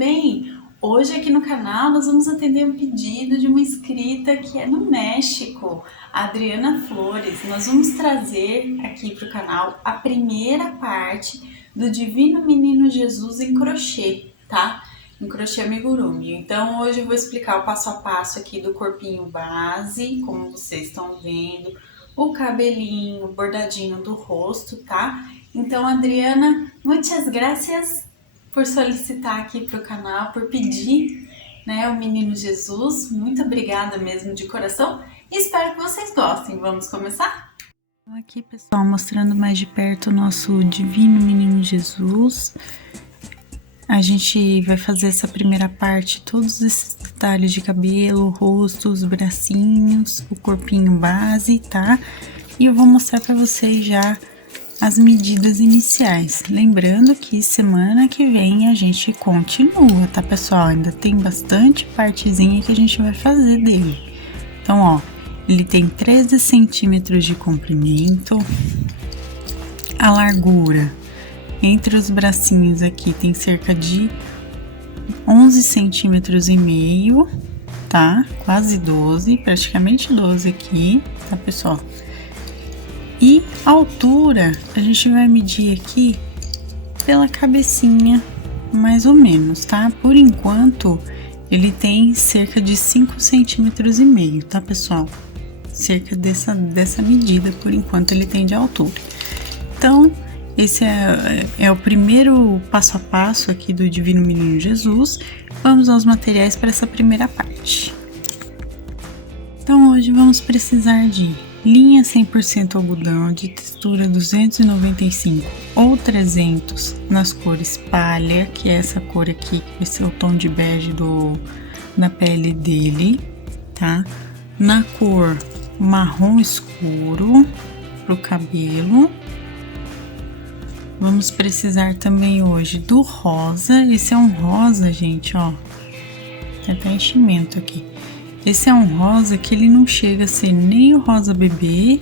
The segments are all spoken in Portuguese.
bem? Hoje aqui no canal nós vamos atender um pedido de uma inscrita que é no México, a Adriana Flores. Nós vamos trazer aqui para o canal a primeira parte do Divino Menino Jesus em crochê, tá? Em crochê amigurumi. Então hoje eu vou explicar o passo a passo aqui do corpinho base, como vocês estão vendo, o cabelinho, o bordadinho do rosto, tá? Então, Adriana, muitas graças por solicitar aqui para o canal, por pedir, né, o Menino Jesus. Muito obrigada mesmo de coração e espero que vocês gostem. Vamos começar? Aqui, pessoal, mostrando mais de perto o nosso Divino Menino Jesus. A gente vai fazer essa primeira parte, todos esses detalhes de cabelo, rosto, os bracinhos, o corpinho base, tá? E eu vou mostrar para vocês já as medidas iniciais. Lembrando que semana que vem a gente continua, tá, pessoal? Ainda tem bastante partezinha que a gente vai fazer dele. Então, ó, ele tem 13 centímetros de comprimento. A largura entre os bracinhos aqui tem cerca de 11 centímetros e meio, tá? Quase 12, praticamente 12 aqui, tá, pessoal? E a altura, a gente vai medir aqui pela cabecinha, mais ou menos, tá? Por enquanto, ele tem cerca de 5 centímetros e meio, tá, pessoal? Cerca dessa medida, por enquanto, ele tem de altura. Então, esse é o primeiro passo a passo aqui do Divino Menino Jesus. Vamos aos materiais para essa primeira parte. Então, hoje vamos precisar de linha 100% algodão de textura 295 ou 300 nas cores palha, que é essa cor aqui, que vai ser o tom de bege da pele dele, tá? Na cor marrom escuro pro cabelo. Vamos precisar também hoje do rosa. Esse é um rosa, gente, ó. Tem até enchimento aqui. Esse é um rosa que ele não chega a ser nem o rosa bebê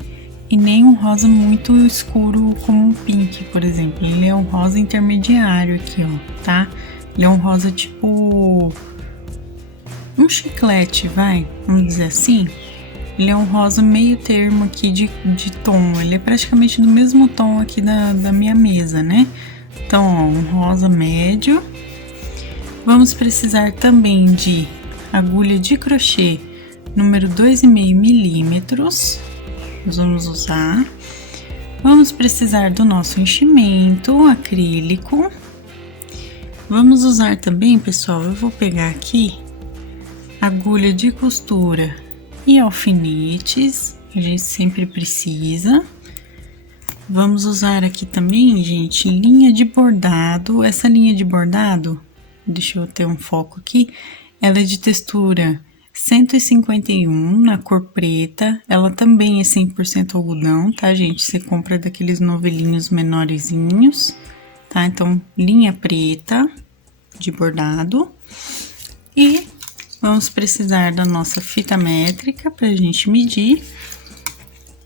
e nem um rosa muito escuro como o pink, por exemplo. Ele é um rosa intermediário aqui, ó, tá? Ele é um rosa tipo um chiclete, vai, vamos dizer assim. Ele é um rosa meio termo aqui de tom. Ele é praticamente do mesmo tom aqui da minha mesa, né? Então, ó, um rosa médio. Vamos precisar também de agulha de crochê número 2,5 milímetros, nós vamos usar. Vamos precisar do nosso enchimento acrílico. Vamos usar também, pessoal, eu vou pegar aqui agulha de costura e alfinetes, a gente sempre precisa. Vamos usar aqui também, gente, linha de bordado. Essa linha de bordado, deixa eu ter um foco aqui. Ela é de textura 151 na cor preta. Ela também é 100% algodão, tá, gente? Você compra daqueles novelinhos menorzinhos, tá? Então, linha preta de bordado. E vamos precisar da nossa fita métrica pra gente medir.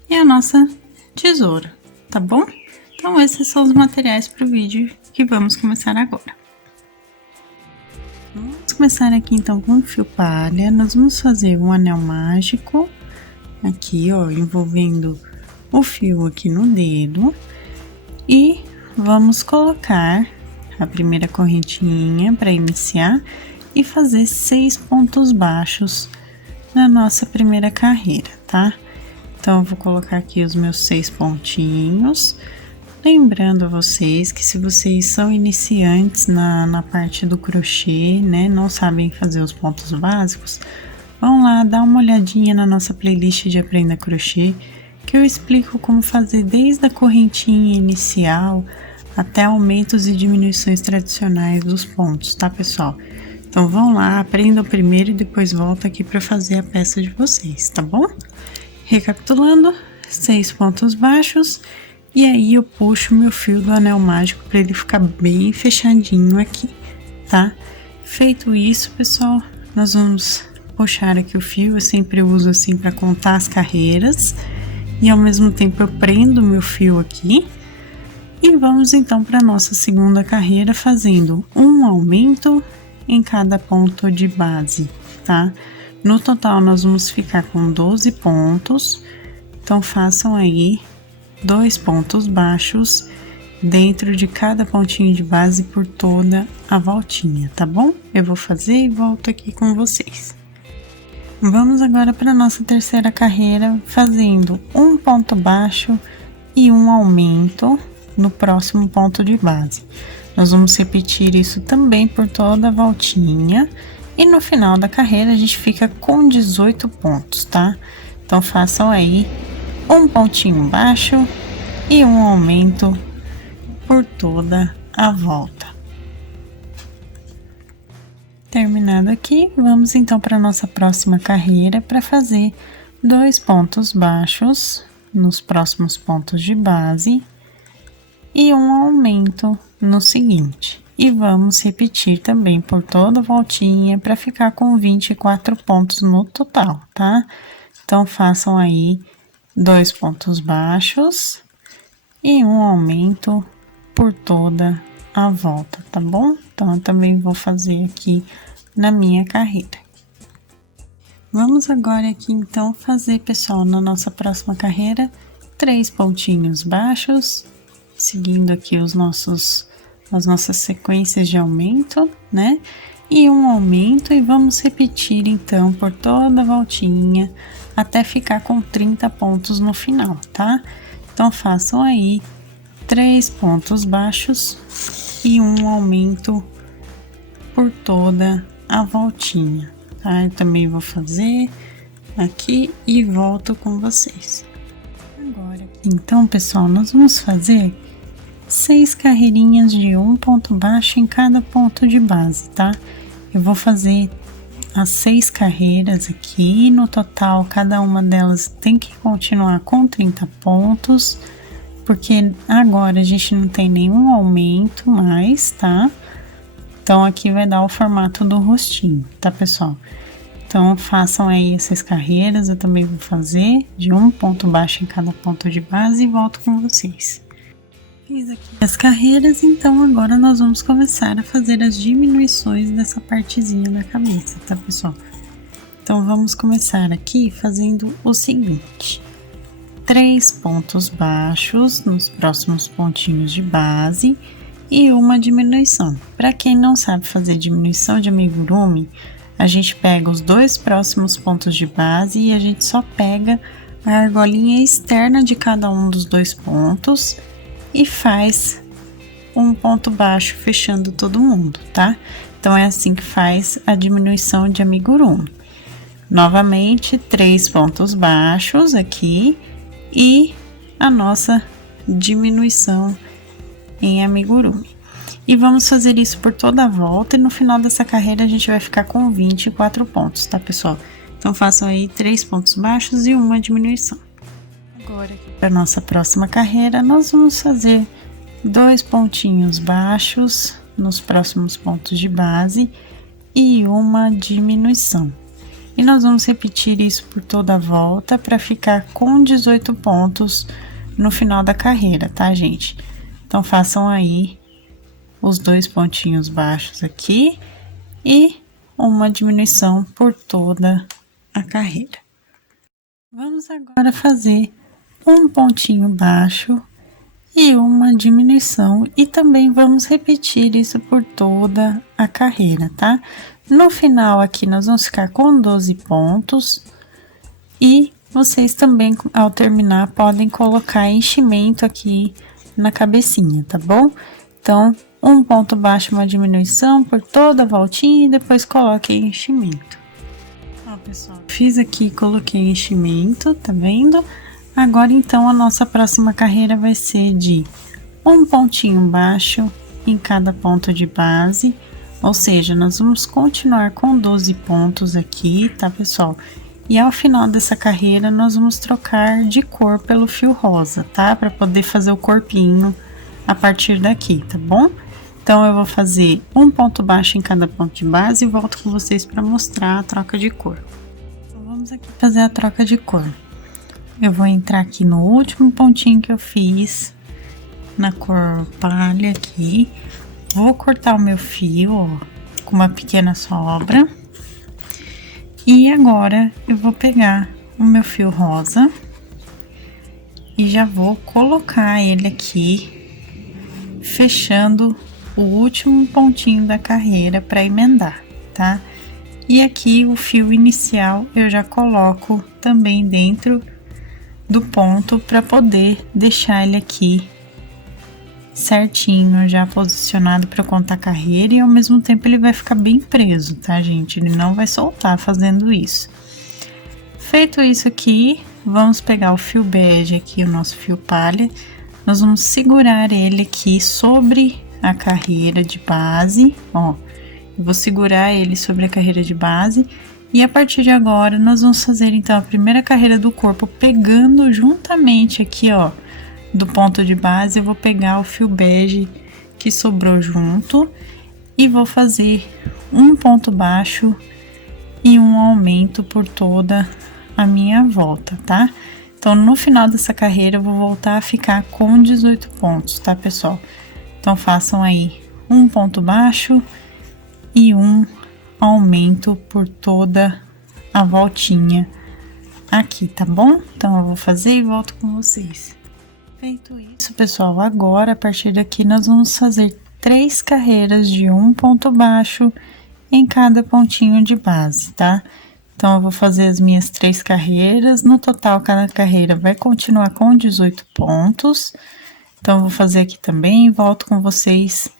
E a nossa tesoura, tá bom? Então, esses são os materiais pro vídeo que vamos começar agora. Vamos começar aqui então com o fio palha. Nós vamos fazer um anel mágico aqui, ó, envolvendo o fio aqui no dedo. E vamos colocar a primeira correntinha para iniciar e fazer 6 pontos baixos na nossa primeira carreira, tá? Então, eu vou colocar aqui os meus 6 pontinhos. Lembrando a vocês que se vocês são iniciantes na parte do crochê, né, não sabem fazer os pontos básicos, vão lá dar uma olhadinha na nossa playlist de Aprenda Crochê, que eu explico como fazer desde a correntinha inicial até aumentos e diminuições tradicionais dos pontos, tá, pessoal? Então, vão lá, aprendam primeiro e depois volta aqui para fazer a peça de vocês, tá bom? Recapitulando, 6 pontos baixos. E aí, eu puxo meu fio do anel mágico para ele ficar bem fechadinho aqui, tá? Feito isso, pessoal, nós vamos puxar aqui o fio. Eu sempre uso assim para contar as carreiras. E ao mesmo tempo eu prendo meu fio aqui. E vamos então para nossa segunda carreira, fazendo um aumento em cada ponto de base, tá? No total, nós vamos ficar com 12 pontos, então façam aí 2 pontos baixos dentro de cada pontinho de base por toda a voltinha, tá bom? Eu vou fazer e volto aqui com vocês. Vamos agora para nossa terceira carreira, fazendo um ponto baixo e um aumento no próximo ponto de base. Nós vamos repetir isso também por toda a voltinha e no final da carreira a gente fica com 18 pontos, tá? Então façam aí um pontinho baixo e um aumento por toda a volta. Terminado aqui, vamos então para nossa próxima carreira para fazer 2 pontos baixos nos próximos pontos de base e um aumento no seguinte. E vamos repetir também por toda a voltinha para ficar com 24 pontos no total, tá? Então façam aí 2 pontos baixos e um aumento por toda a volta, tá bom? Então eu também vou fazer aqui na minha carreira. Vamos agora aqui então fazer, pessoal, na nossa próxima carreira, 3 pontinhos baixos, seguindo aqui as nossas sequências de aumento, né? E um aumento, e vamos repetir então por toda a voltinha até ficar com 30 pontos no final, tá? Então façam aí 3 pontos baixos e um aumento por toda a voltinha, tá? Eu também vou fazer aqui e volto com vocês. Agora, então, pessoal, nós vamos fazer 6 carreirinhas de um ponto baixo em cada ponto de base, tá? Eu vou fazer as 6 carreiras aqui, no total, cada uma delas tem que continuar com 30 pontos, porque agora a gente não tem nenhum aumento mais, tá? Então, aqui vai dar o formato do rostinho, tá, pessoal? Então, façam aí essas carreiras, eu também vou fazer de um ponto baixo em cada ponto de base e volto com vocês. Fiz aqui as carreiras, então agora nós vamos começar a fazer as diminuições dessa partezinha da cabeça, tá, pessoal? Então, vamos começar aqui fazendo o seguinte: 3 pontos baixos nos próximos pontinhos de base e uma diminuição. Para quem não sabe fazer diminuição de amigurumi, a gente pega os 2 próximos pontos de base e a gente só pega a argolinha externa de cada um dos 2 pontos e faz um ponto baixo fechando todo mundo, tá? Então é assim que faz a diminuição de amigurumi. Novamente, 3 pontos baixos aqui e a nossa diminuição em amigurumi. E vamos fazer isso por toda a volta e no final dessa carreira a gente vai ficar com 24 pontos, tá, pessoal? Então façam aí 3 pontos baixos e uma diminuição. Agora, para nossa próxima carreira, nós vamos fazer 2 pontinhos baixos nos próximos pontos de base e uma diminuição. E nós vamos repetir isso por toda a volta para ficar com 18 pontos no final da carreira, tá, gente? Então, façam aí os 2 pontinhos baixos aqui e uma diminuição por toda a carreira. Vamos agora fazer um pontinho baixo e uma diminuição e também vamos repetir isso por toda a carreira, tá? No final aqui nós vamos ficar com 12 pontos e vocês também, ao terminar, podem colocar enchimento aqui na cabecinha, tá bom? Então, um ponto baixo, uma diminuição por toda a voltinha e depois coloquem enchimento. Ó, pessoal, fiz aqui, coloquei enchimento, tá vendo? Agora, então, a nossa próxima carreira vai ser de um pontinho baixo em cada ponto de base, ou seja, nós vamos continuar com 12 pontos aqui, tá, pessoal? E ao final dessa carreira, nós vamos trocar de cor pelo fio rosa, tá? Para poder fazer o corpinho a partir daqui, tá bom? Então, eu vou fazer um ponto baixo em cada ponto de base e volto com vocês para mostrar a troca de cor. Então, vamos aqui fazer a troca de cor. Eu vou entrar aqui no último pontinho que eu fiz, na cor palha aqui. Vou cortar o meu fio, ó, com uma pequena sobra. E agora eu vou pegar o meu fio rosa e já vou colocar ele aqui, fechando o último pontinho da carreira para emendar, tá? E aqui o fio inicial eu já coloco também dentro do ponto para poder deixar ele aqui certinho, já posicionado para contar a carreira, e ao mesmo tempo ele vai ficar bem preso, tá, gente? Ele não vai soltar fazendo isso. Feito isso aqui, vamos pegar o fio bege aqui, o nosso fio palha, nós vamos segurar ele aqui sobre a carreira de base, ó. Eu vou segurar ele sobre a carreira de base, e a partir de agora nós vamos fazer então a primeira carreira do corpo pegando juntamente aqui, ó, do ponto de base. Eu vou pegar o fio bege que sobrou junto e vou fazer um ponto baixo e um aumento por toda a minha volta, tá? Então, no final dessa carreira, eu vou voltar a ficar com 18 pontos, tá, pessoal? Então, façam aí um ponto baixo e um aumento por toda a voltinha aqui, tá bom? Então, eu vou fazer e volto com vocês. Feito isso, pessoal, agora, a partir daqui, nós vamos fazer 3 carreiras de um ponto baixo em cada pontinho de base, tá? Então, eu vou fazer as minhas 3 carreiras, no total, cada carreira vai continuar com 18 pontos. Então, eu vou fazer aqui também e volto com vocês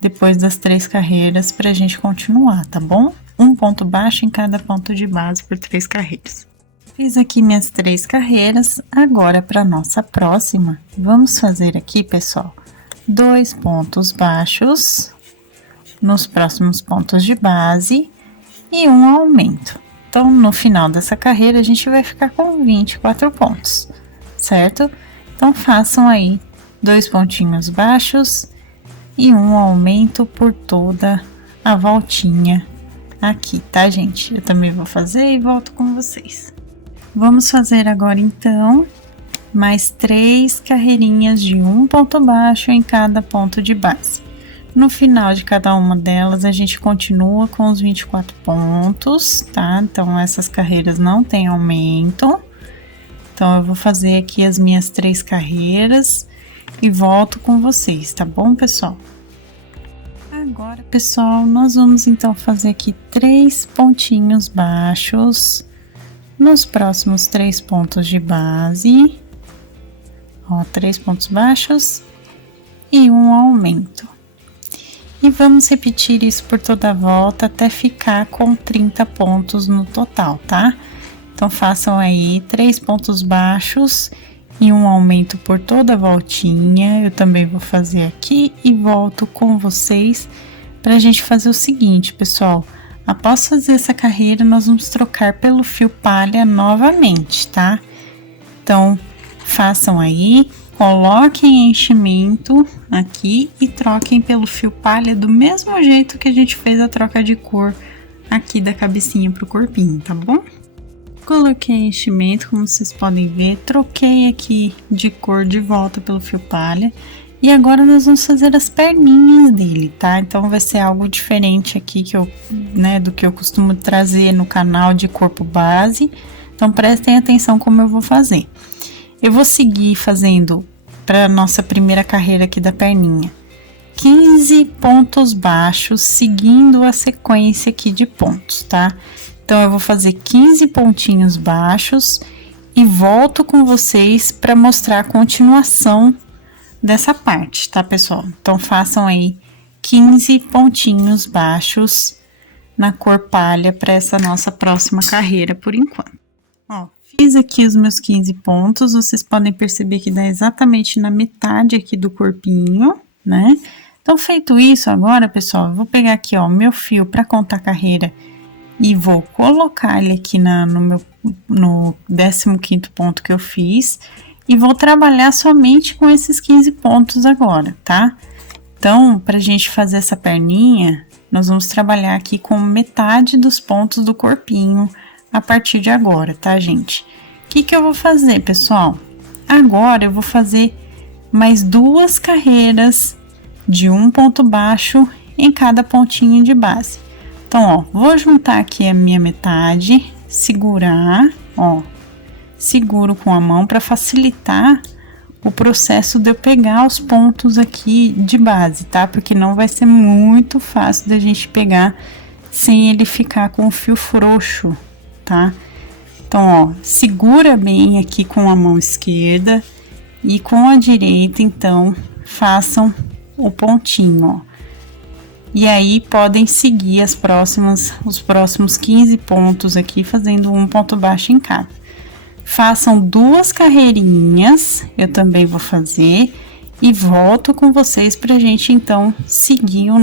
depois das 3 carreiras pra gente continuar, tá bom? Um ponto baixo em cada ponto de base por 3 carreiras. Fiz aqui minhas 3 carreiras, agora para nossa próxima, vamos fazer aqui, pessoal, 2 pontos baixos nos próximos pontos de base e um aumento. Então, no final dessa carreira, a gente vai ficar com 24 pontos, certo? Então, façam aí 2 pontinhos baixos e um aumento por toda a voltinha aqui, tá, gente? Eu também vou fazer e volto com vocês. Vamos fazer agora, então, mais 3 carreirinhas de um ponto baixo em cada ponto de base. No final de cada uma delas, a gente continua com os 24 pontos, tá? Então, essas carreiras não tem aumento. Então, eu vou fazer aqui as minhas 3 carreiras e volto com vocês, tá bom, pessoal? Agora, pessoal, nós vamos então fazer aqui 3 pontinhos baixos nos próximos 3 pontos de base. Ó, 3 pontos baixos e um aumento. E vamos repetir isso por toda a volta até ficar com 30 pontos no total, tá? Então, façam aí 3 pontos baixos e um aumento por toda a voltinha. Eu também vou fazer aqui e volto com vocês pra gente fazer o seguinte, pessoal. Após fazer essa carreira, nós vamos trocar pelo fio palha novamente, tá? Então, façam aí. Coloquem enchimento aqui e troquem pelo fio palha do mesmo jeito que a gente fez a troca de cor aqui da cabecinha pro corpinho, tá bom? Coloquei enchimento, como vocês podem ver, troquei aqui de cor de volta pelo fio palha. E agora nós vamos fazer as perninhas dele, tá? Então vai ser algo diferente aqui que do que eu costumo trazer no canal de corpo base. Então prestem atenção como eu vou fazer. Eu vou seguir fazendo para nossa primeira carreira aqui da perninha 15 pontos baixos, seguindo a sequência aqui de pontos, tá? Então, eu vou fazer 15 pontinhos baixos e volto com vocês para mostrar a continuação dessa parte, tá, pessoal? Então, façam aí 15 pontinhos baixos na cor palha para essa nossa próxima carreira por enquanto. Ó, fiz aqui os meus 15 pontos, vocês podem perceber que dá exatamente na metade aqui do corpinho, né? Então, feito isso, agora, pessoal, eu vou pegar aqui, ó, meu fio para contar a carreira e vou colocar ele aqui no 15º ponto que eu fiz e vou trabalhar somente com esses 15 pontos agora, tá? Então, pra gente fazer essa perninha, nós vamos trabalhar aqui com metade dos pontos do corpinho a partir de agora, tá, gente? O que eu vou fazer, pessoal? Agora, eu vou fazer mais 2 carreiras de um ponto baixo em cada pontinho de base. Então, ó, vou juntar aqui a minha metade, segurar, ó, seguro com a mão para facilitar o processo de eu pegar os pontos aqui de base, tá? Porque não vai ser muito fácil da gente pegar sem ele ficar com o fio frouxo, tá? Então, ó, segura bem aqui com a mão esquerda e com a direita, então, façam o pontinho, ó. E aí, podem seguir os próximos 15 pontos aqui, fazendo um ponto baixo em cada. Façam 2 carreirinhas, eu também vou fazer, e volto com vocês pra gente, então, seguir a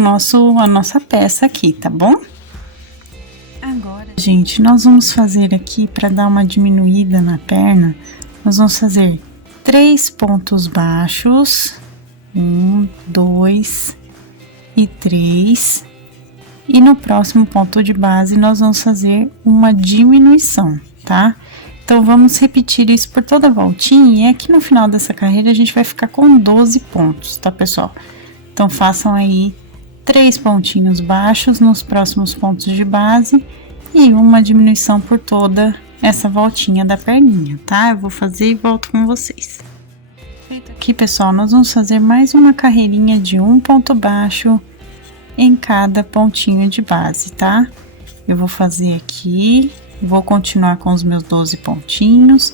nossa peça aqui, tá bom? Agora, gente, nós vamos fazer aqui, para dar uma diminuída na perna, nós vamos fazer 3 pontos baixos, 1, 2 e 3, e no próximo ponto de base nós vamos fazer uma diminuição, tá? Então vamos repetir isso por toda a voltinha, e aqui no final dessa carreira a gente vai ficar com 12 pontos, tá, pessoal? Então façam aí 3 pontinhos baixos nos próximos pontos de base e uma diminuição por toda essa voltinha da perninha, tá? Eu vou fazer e volto com vocês. Feito aqui, pessoal, nós vamos fazer mais uma carreirinha de um ponto baixo em cada pontinho de base, tá? Eu vou fazer aqui, vou continuar com os meus 12 pontinhos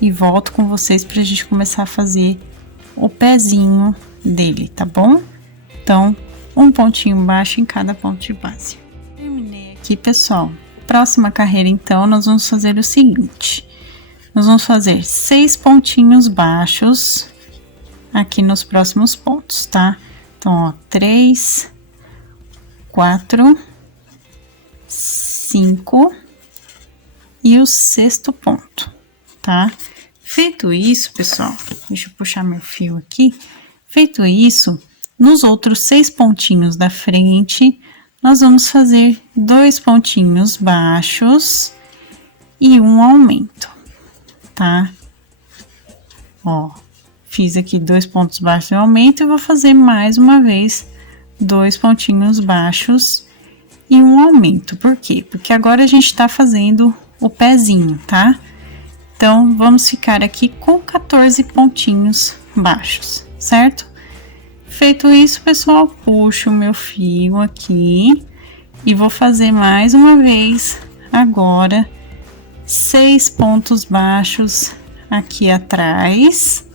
e volto com vocês pra gente começar a fazer o pezinho dele, tá bom? Então, um pontinho baixo em cada ponto de base. Terminei aqui, pessoal. Próxima carreira, então, nós vamos fazer o seguinte. Nós vamos fazer 6 pontinhos baixos aqui nos próximos pontos, tá? Então, ó, 3, 4, 5 e o 6º ponto, tá? Feito isso, pessoal, deixa eu puxar meu fio aqui. Feito isso, nos outros 6 pontinhos da frente, nós vamos fazer 2 pontinhos baixos e um aumento, tá? Ó, fiz aqui 2 pontos baixos e um aumento, e vou fazer mais uma vez 2 pontinhos baixos e um aumento. Por quê? Porque agora a gente tá fazendo o pezinho, tá? Então, vamos ficar aqui com 14 pontinhos baixos, certo? Feito isso, pessoal, puxo o meu fio aqui e vou fazer mais uma vez agora 6 pontos baixos aqui atrás,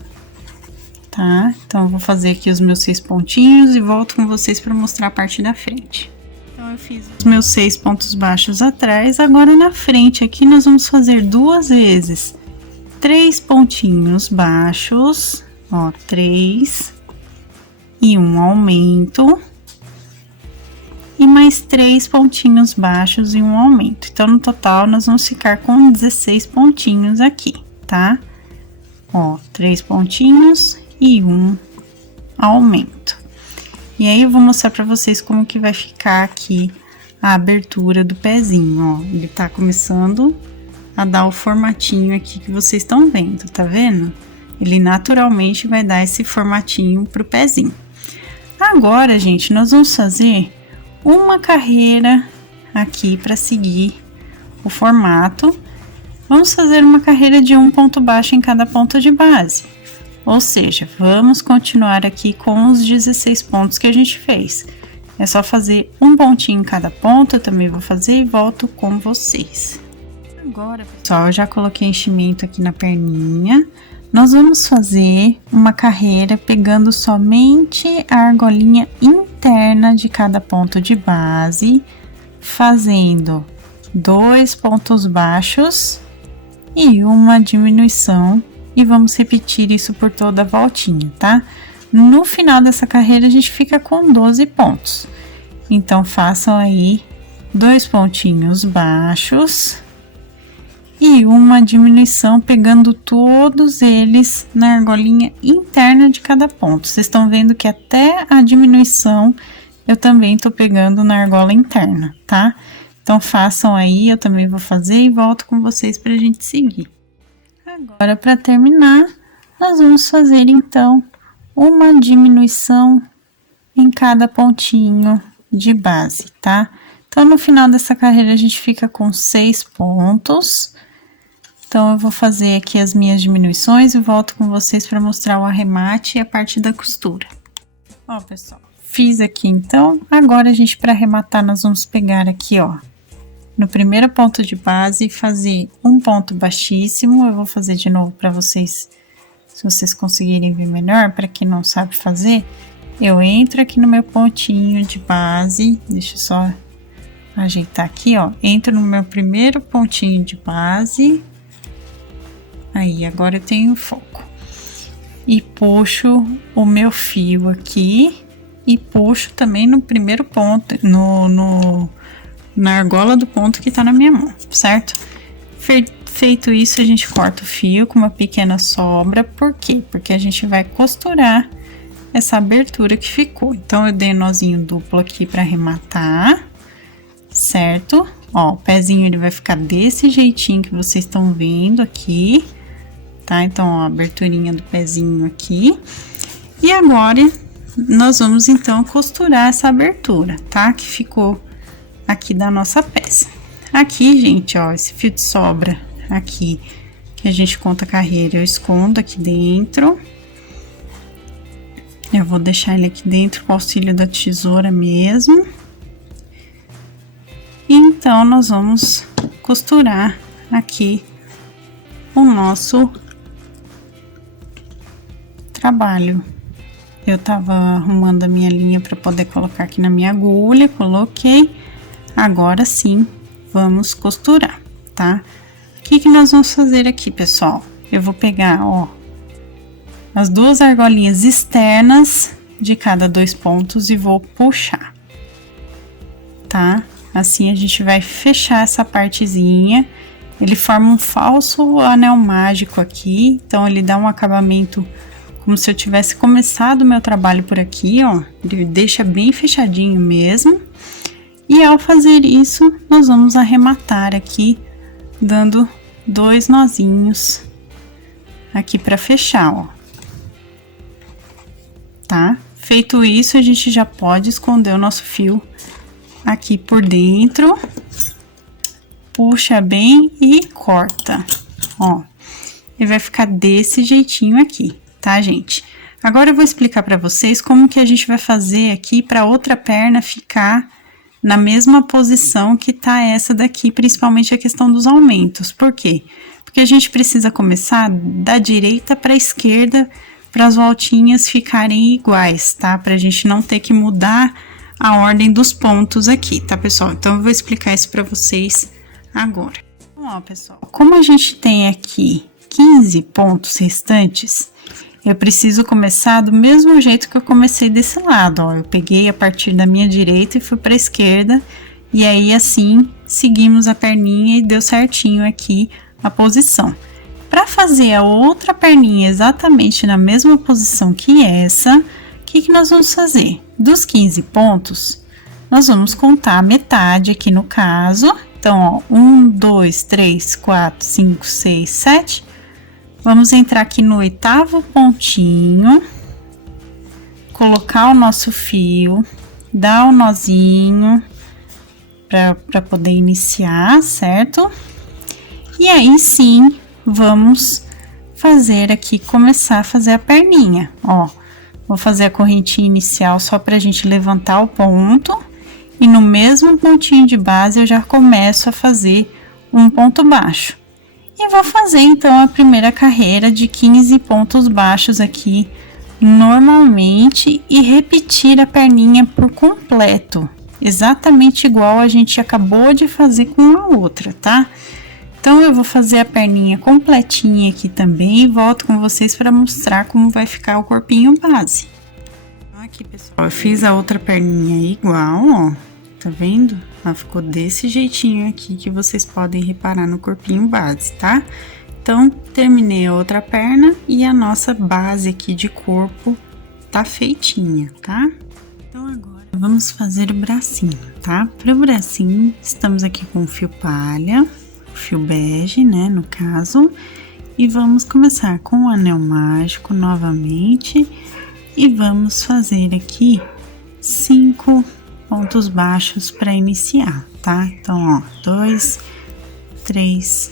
tá? Então, eu vou fazer aqui os meus 6 pontinhos e volto com vocês para mostrar a parte da frente. Então, eu fiz os meus 6 pontos baixos atrás, agora na frente aqui nós vamos fazer 2 vezes 3 pontinhos baixos, ó, 3 e um aumento, e mais 3 pontinhos baixos e um aumento. Então, no total, nós vamos ficar com 16 pontinhos aqui, tá? Ó, 3 pontinhos e um aumento. E aí, eu vou mostrar pra vocês como que vai ficar aqui a abertura do pezinho, ó. Ele tá começando a dar o formatinho aqui que vocês estão vendo, tá vendo? Ele naturalmente vai dar esse formatinho pro pezinho. Agora, gente, nós vamos fazer uma carreira aqui para seguir o formato. Vamos fazer uma carreira de um ponto baixo em cada ponto de base. Ou seja, vamos continuar aqui com os 16 pontos que a gente fez. É só fazer um pontinho em cada ponto, eu também vou fazer e volto com vocês. Agora, pessoal, eu já coloquei enchimento aqui na perninha. Nós vamos fazer uma carreira pegando somente a argolinha interna de cada ponto de base, fazendo 2 pontos baixos e uma diminuição, e vamos repetir isso por toda a voltinha, tá? No final dessa carreira a gente fica com 12 pontos. Então, façam aí 2 pontinhos baixos e uma diminuição, pegando todos eles na argolinha interna de cada ponto. Vocês estão vendo que até a diminuição eu também tô pegando na argola interna, tá? Então, façam aí, eu também vou fazer e volto com vocês pra gente seguir. Agora, para terminar, nós vamos fazer, então, uma diminuição em cada pontinho de base, tá? Então, no final dessa carreira, a gente fica com 6 pontos. Então, eu vou fazer aqui as minhas diminuições e volto com vocês para mostrar o arremate e a parte da costura. Ó, pessoal, fiz aqui então. Agora, a gente, para arrematar, nós vamos pegar aqui, ó, no primeiro ponto de base, fazer um ponto baixíssimo. Eu vou fazer de novo para vocês, se vocês conseguirem ver melhor. Para quem não sabe fazer, eu entro aqui no meu pontinho de base, deixa eu só ajeitar aqui, ó. Entro no meu primeiro pontinho de base. Aí, agora eu tenho foco. E puxo o meu fio aqui. E puxo também no primeiro ponto, na argola do ponto que tá na minha mão, certo? Feito isso, a gente corta o fio com uma pequena sobra. Por quê? Porque a gente vai costurar essa abertura que ficou. Então, eu dei nozinho duplo aqui para arrematar, certo? Ó, o pezinho ele vai ficar desse jeitinho que vocês estão vendo aqui, tá? Então, ó, a aberturinha do pezinho aqui. E agora, nós vamos então costurar essa abertura, tá? Que ficou aqui da nossa peça. Aqui, gente, ó, esse fio de sobra aqui, que a gente conta a carreira, eu escondo aqui dentro. Eu vou deixar ele aqui dentro com o auxílio da tesoura mesmo. Então, nós vamos costurar aqui o nosso trabalho. Eu tava arrumando a minha linha para poder colocar aqui na minha agulha, coloquei. Agora sim, vamos costurar, tá? O que nós vamos fazer aqui, pessoal? Eu vou pegar, ó, as duas argolinhas externas de cada 2 pontos e vou puxar, tá? Assim a gente vai fechar essa partezinha. Ele forma um falso anel mágico aqui, então ele dá um acabamento como se eu tivesse começado o meu trabalho por aqui, ó. Ele deixa bem fechadinho mesmo. E ao fazer isso, nós vamos arrematar aqui, dando 2 nozinhos aqui para fechar, ó. Tá? Feito isso, a gente já pode esconder o nosso fio aqui por dentro. Puxa bem e corta, ó. Ele vai ficar desse jeitinho aqui, tá, gente? Agora eu vou explicar para vocês como que a gente vai fazer aqui para outra perna ficar na mesma posição que tá essa daqui, principalmente a questão dos aumentos. Por quê? Porque a gente precisa começar da direita para a esquerda, para as voltinhas ficarem iguais, tá? Pra gente não ter que mudar a ordem dos pontos aqui, tá, pessoal? Então, eu vou explicar isso para vocês agora. Então, ó, pessoal, como a gente tem aqui 15 pontos restantes, eu preciso começar do mesmo jeito que eu comecei desse lado, ó. Eu peguei a partir da minha direita e fui para a esquerda, e aí assim seguimos a perninha e deu certinho aqui a posição. Para fazer a outra perninha exatamente na mesma posição que essa, o que nós vamos fazer? Dos 15 pontos, nós vamos contar a metade aqui no caso. Então, ó, 1, 2, 3, 4, 5, 6, 7. Vamos entrar aqui no 8º pontinho, colocar o nosso fio, dar um nozinho para poder iniciar, certo? E aí sim, vamos fazer aqui, começar a fazer a perninha, ó. Vou fazer a correntinha inicial só pra gente levantar o ponto. E no mesmo pontinho de base, eu já começo a fazer um ponto baixo. E vou fazer, então, a primeira carreira de 15 pontos baixos aqui, normalmente, e repetir a perninha por completo. Exatamente igual a gente acabou de fazer com a outra, tá? Então, eu vou fazer a perninha completinha aqui também e volto com vocês para mostrar como vai ficar o corpinho base. Aqui, pessoal, eu fiz a outra perninha igual, ó, tá vendo? Ela ficou desse jeitinho aqui que vocês podem reparar no corpinho base, tá? Então, terminei a outra perna e a nossa base aqui de corpo tá feitinha, tá? Então, agora vamos fazer o bracinho, tá? Para o bracinho, estamos aqui com o fio palha, fio bege, né, no caso, e vamos começar com o anel mágico novamente e vamos fazer aqui 5 pontos baixos para iniciar, tá? Então, ó, 2, 3,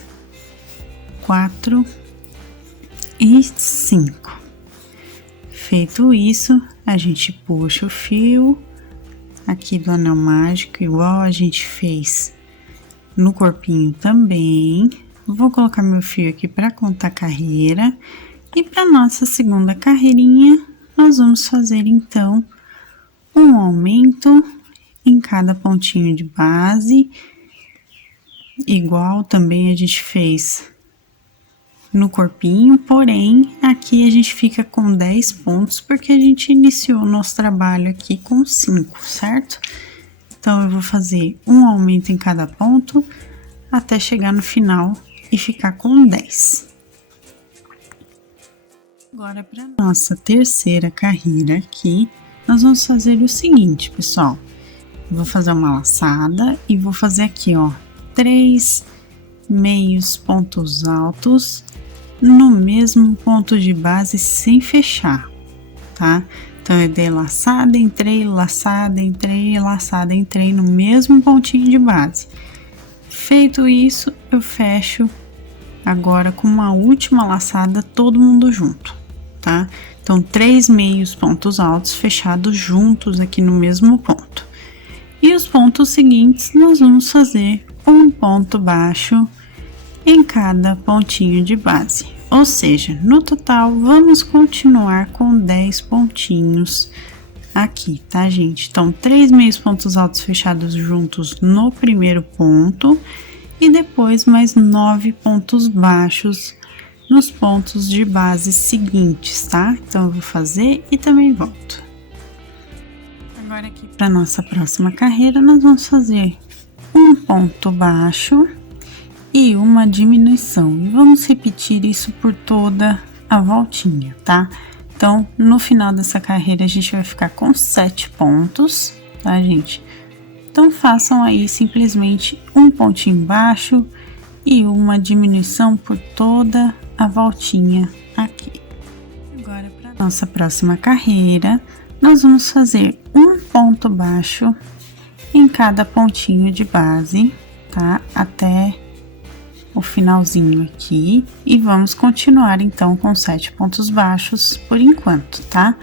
4 e 5. Feito isso, a gente puxa o fio aqui do anel mágico, igual a gente fez no corpinho também. Vou colocar meu fio aqui para contar carreira. E para nossa segunda carreirinha, nós vamos fazer então um aumento em cada pontinho de base, igual também a gente fez no corpinho, porém aqui a gente fica com 10 pontos porque a gente iniciou o nosso trabalho aqui com 5, certo? Então eu vou fazer um aumento em cada ponto até chegar no final e ficar com 10. Agora, para nossa terceira carreira aqui, nós vamos fazer o seguinte, pessoal. Eu vou fazer uma laçada e vou fazer aqui, ó, 3 meios pontos altos no mesmo ponto de base sem fechar, tá? Então, eu dei laçada, entrei, laçada, entrei, laçada, entrei no mesmo pontinho de base. Feito isso, eu fecho agora com uma última laçada todo mundo junto, tá? Então, 3 meios pontos altos fechados juntos aqui no mesmo ponto. E os pontos seguintes, nós vamos fazer um ponto baixo em cada pontinho de base. Ou seja, no total, vamos continuar com 10 pontinhos aqui, tá, gente? Então, 3 meios pontos altos fechados juntos no primeiro ponto e depois mais 9 pontos baixos nos pontos de base seguintes, tá? Então, eu vou fazer e também volto. Agora, aqui para nossa próxima carreira, nós vamos fazer um ponto baixo e uma diminuição. E vamos repetir isso por toda a voltinha, tá? Então, no final dessa carreira, a gente vai ficar com 7 pontos, tá, gente? Então, façam aí simplesmente um pontinho baixo e uma diminuição por toda a voltinha aqui. Agora, para nossa próxima carreira, nós vamos fazer um ponto baixo em cada pontinho de base, tá? Até o finalzinho aqui e vamos continuar então com 7 pontos baixos por enquanto, tá?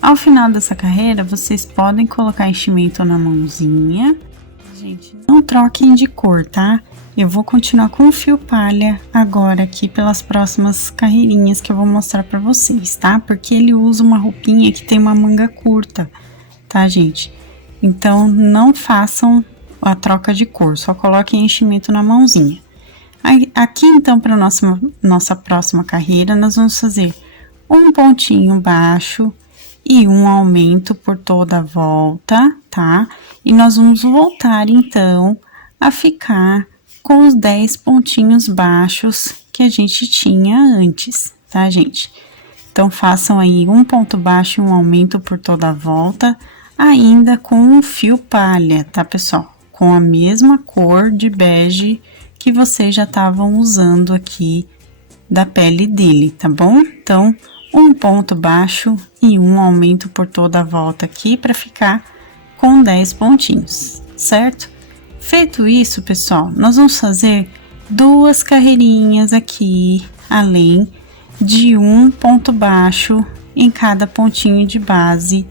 Ao final dessa carreira, vocês podem colocar enchimento na mãozinha. Gente, não troquem de cor, tá? Eu vou continuar com o fio palha agora aqui pelas próximas carreirinhas que eu vou mostrar pra vocês, tá? Porque ele usa uma roupinha que tem uma manga curta, tá, gente? Então, não façam a troca de cor, só coloquem enchimento na mãozinha. Aqui, então, para nossa próxima carreira, nós vamos fazer um pontinho baixo e um aumento por toda a volta, tá? E nós vamos voltar, então, a ficar com os 10 pontinhos baixos que a gente tinha antes, tá, gente? Então, façam aí um ponto baixo e um aumento por toda a volta, ainda com o fio palha, tá, pessoal? Com a mesma cor de bege que vocês já estavam usando aqui da pele dele, tá bom? Então, um ponto baixo e um aumento por toda a volta aqui para ficar com 10 pontinhos, certo? Feito isso, pessoal, nós vamos fazer 2 carreirinhas aqui, além de um ponto baixo em cada pontinho de base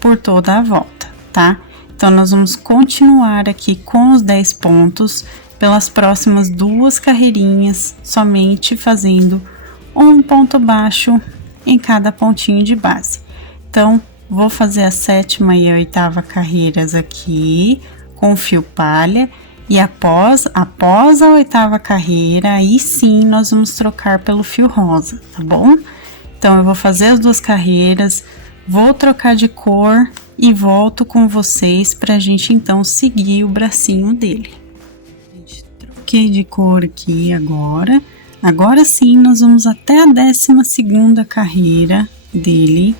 por toda a volta, tá? Então, nós vamos continuar aqui com os 10 pontos pelas próximas 2 carreirinhas, somente fazendo um ponto baixo em cada pontinho de base. Então, vou fazer a 7ª e a 8ª carreiras aqui com o fio palha e após a 8ª carreira, aí sim nós vamos trocar pelo fio rosa, tá bom? Então, eu vou fazer as 2 carreiras, vou trocar de cor e volto com vocês pra gente então seguir o bracinho dele. Troquei de cor aqui agora. Agora sim, nós vamos até a 12ª carreira dele,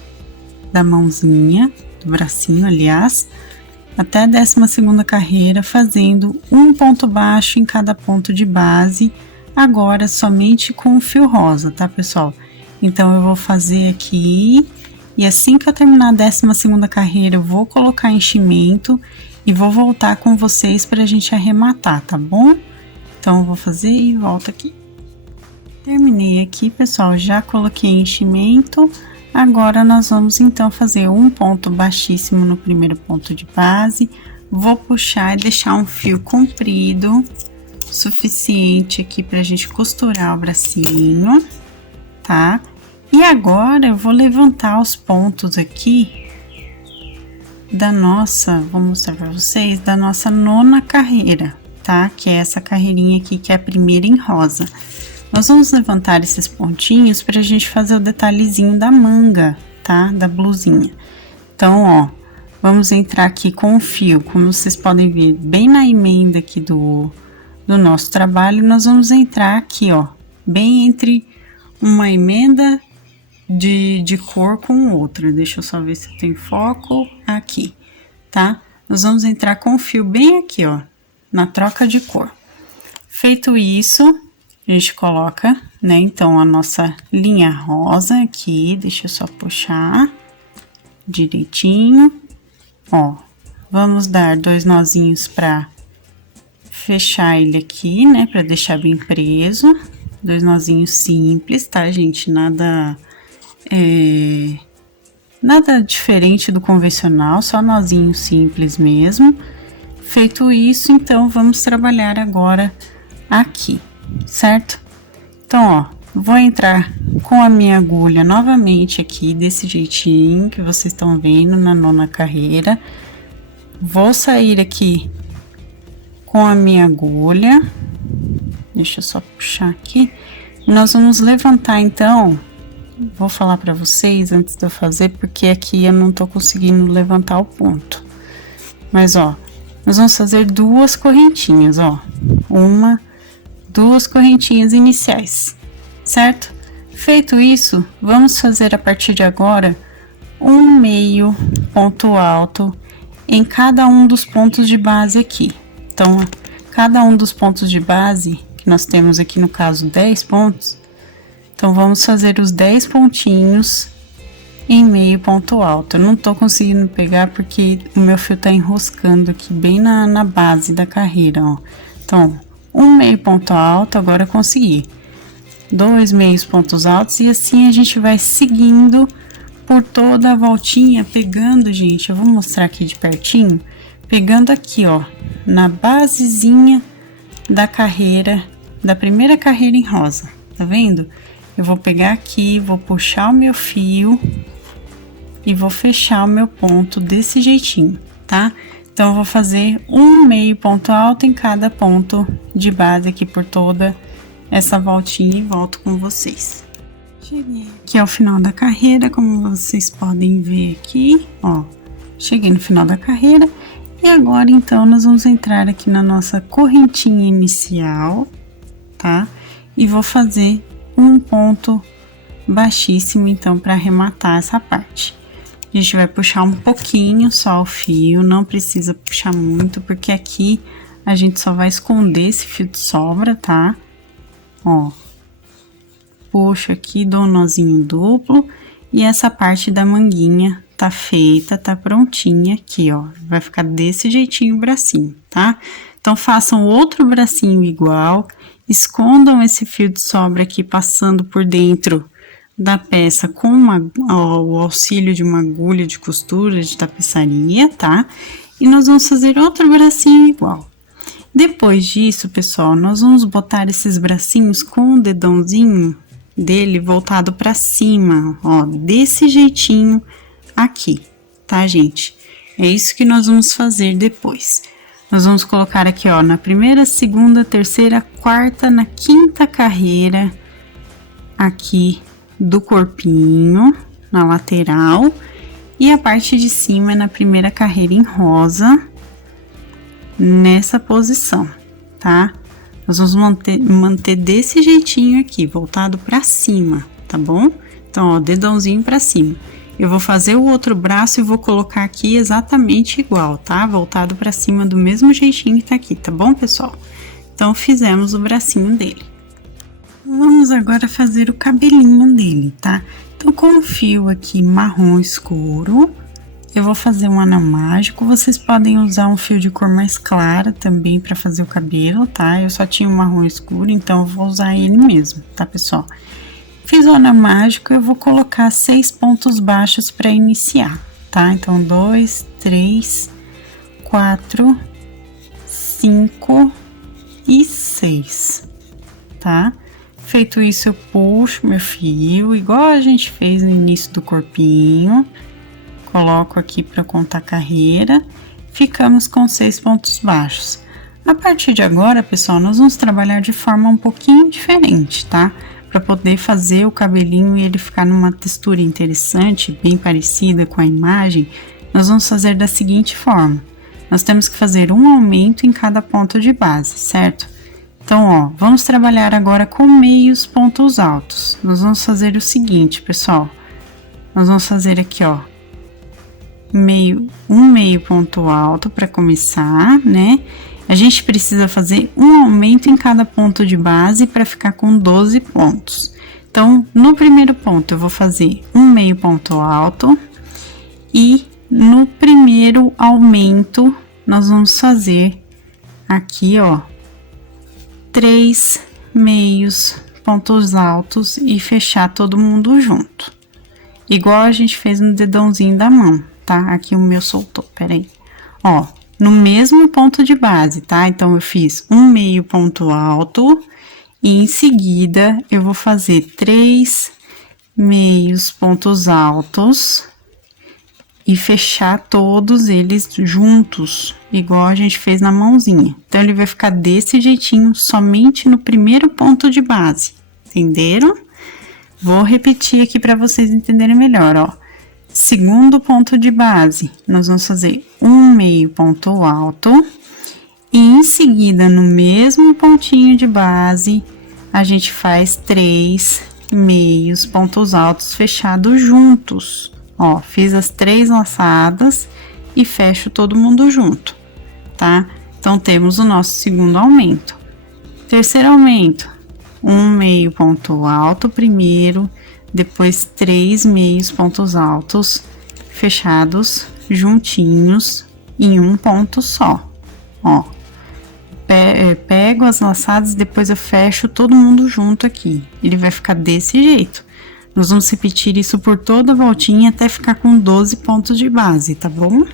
da mãozinha, do bracinho, aliás, até a 12ª carreira, fazendo um ponto baixo em cada ponto de base, agora somente com o fio rosa, tá, pessoal? Então, eu vou fazer aqui, e assim que eu terminar a 12ª carreira, eu vou colocar enchimento, e vou voltar com vocês pra gente arrematar, tá bom? Então, eu vou fazer e volto aqui. Terminei aqui, pessoal, já coloquei enchimento. Agora, nós vamos, então, fazer um ponto baixíssimo no primeiro ponto de base. Vou puxar e deixar um fio comprido, suficiente aqui pra gente costurar o bracinho, tá? E agora, eu vou levantar os pontos aqui da nossa, vou mostrar pra vocês, da nossa 9ª carreira, tá? Que é essa carreirinha aqui, que é a primeira em rosa. Nós vamos levantar esses pontinhos pra gente fazer o detalhezinho da manga, tá? Da blusinha. Então, ó, vamos entrar aqui com o fio, como vocês podem ver, bem na emenda aqui do nosso trabalho, nós vamos entrar aqui, ó, bem entre uma emenda de cor com outra. Deixa eu só ver se tem foco aqui, tá? Nós vamos entrar com o fio bem aqui, ó, na troca de cor. Feito isso, a gente coloca, né, então, a nossa linha rosa aqui, deixa eu só puxar direitinho, ó, vamos dar 2 nozinhos pra fechar ele aqui, né, pra deixar bem preso, 2 nozinhos simples, tá, gente, nada diferente do convencional, só nozinho simples mesmo. Feito isso, então, vamos trabalhar agora aqui, certo? Então, ó, vou entrar com a minha agulha novamente aqui, desse jeitinho que vocês estão vendo na 9ª carreira. Vou sair aqui com a minha agulha, deixa eu só puxar aqui. Nós vamos levantar, então, vou falar pra vocês antes de eu fazer, porque aqui eu não tô conseguindo levantar o ponto. Mas, ó, nós vamos fazer 2 correntinhas, ó, 2 correntinhas iniciais, certo? Feito isso, vamos fazer a partir de agora um meio ponto alto em cada um dos pontos de base aqui. Então, cada um dos pontos de base, que nós temos aqui no caso 10 pontos, então vamos fazer os 10 pontinhos em meio ponto alto. Eu não tô conseguindo pegar porque o meu fio tá enroscando aqui bem na base da carreira, ó. Então, um meio ponto alto, agora eu consegui. 2 meios pontos altos e assim a gente vai seguindo por toda a voltinha, pegando, gente, eu vou mostrar aqui de pertinho, pegando aqui, ó, na basezinha da carreira, da primeira carreira em rosa, tá vendo? Eu vou pegar aqui, vou puxar o meu fio e vou fechar o meu ponto desse jeitinho, tá? Então, eu vou fazer um meio ponto alto em cada ponto de base aqui por toda essa voltinha e volto com vocês. Cheguei aqui ao final da carreira, como vocês podem ver aqui, ó. Cheguei no final da carreira e agora, então, nós vamos entrar aqui na nossa correntinha inicial, tá? E vou fazer um ponto baixíssimo, então, para arrematar essa parte. A gente vai puxar um pouquinho só o fio, não precisa puxar muito, porque aqui a gente só vai esconder esse fio de sobra, tá? Ó, puxo aqui, dou um nozinho duplo e essa parte da manguinha tá feita, tá prontinha aqui, ó. Vai ficar desse jeitinho o bracinho, tá? Então, façam outro bracinho igual, escondam esse fio de sobra aqui passando por dentro da peça com o auxílio de uma agulha de costura de tapeçaria, tá? E nós vamos fazer outro bracinho igual. Depois disso, pessoal, nós vamos botar esses bracinhos com o dedãozinho dele voltado pra cima, ó, desse jeitinho aqui, tá, gente? É isso que nós vamos fazer depois. Nós vamos colocar aqui, ó, na primeira, segunda, terceira, quarta, na 5ª carreira aqui do corpinho, na lateral, e a parte de cima é na primeira carreira em rosa, nessa posição, tá? Nós vamos manter desse jeitinho aqui, voltado pra cima, tá bom? Então, ó, dedãozinho pra cima. Eu vou fazer o outro braço e vou colocar aqui exatamente igual, tá? Voltado pra cima do mesmo jeitinho que tá aqui, tá bom, pessoal? Então, fizemos o bracinho dele. Vamos agora fazer o cabelinho dele, tá? Então, com o fio aqui marrom escuro, eu vou fazer um anel mágico. Vocês podem usar um fio de cor mais clara também para fazer o cabelo, tá? Eu só tinha um marrom escuro, então eu vou usar ele mesmo, tá, pessoal? Fiz o anel mágico, eu vou colocar 6 pontos baixos para iniciar, tá? Então, 2, 3, 4, 5 e 6, tá? Feito isso, eu puxo meu fio, igual a gente fez no início do corpinho. Coloco aqui para contar carreira. Ficamos com 6 pontos baixos. A partir de agora, pessoal, nós vamos trabalhar de forma um pouquinho diferente, tá? Para poder fazer o cabelinho e ele ficar numa textura interessante, bem parecida com a imagem, nós vamos fazer da seguinte forma. Nós temos que fazer um aumento em cada ponto de base, certo? Então, ó, vamos trabalhar agora com meios pontos altos. Nós vamos fazer o seguinte, pessoal. Nós vamos fazer aqui, ó, um meio ponto alto para começar, né? A gente precisa fazer um aumento em cada ponto de base para ficar com 12 pontos. Então, no primeiro ponto, eu vou fazer um meio ponto alto e no primeiro aumento, nós vamos fazer aqui, ó, 3 meios pontos altos e fechar todo mundo junto. Igual a gente fez no dedãozinho da mão, tá? Aqui o meu soltou, peraí. Ó, no mesmo ponto de base, tá? Então, eu fiz um meio ponto alto e em seguida eu vou fazer 3 meios pontos altos e fechar todos eles juntos, igual a gente fez na mãozinha. Então, ele vai ficar desse jeitinho somente no primeiro ponto de base, entenderam? Vou repetir aqui para vocês entenderem melhor, ó. Segundo ponto de base, nós vamos fazer um meio ponto alto e em seguida, no mesmo pontinho de base, a gente faz 3 meios pontos altos fechados juntos. Ó, fiz as 3 laçadas e fecho todo mundo junto, tá? Então, temos o nosso segundo aumento. Terceiro aumento, um meio ponto alto primeiro, depois 3 meios pontos altos fechados juntinhos em um ponto só, ó. Pego as laçadas e depois eu fecho todo mundo junto aqui. Ele vai ficar desse jeito. Nós vamos repetir isso por toda a voltinha até ficar com 12 pontos de base, tá bom?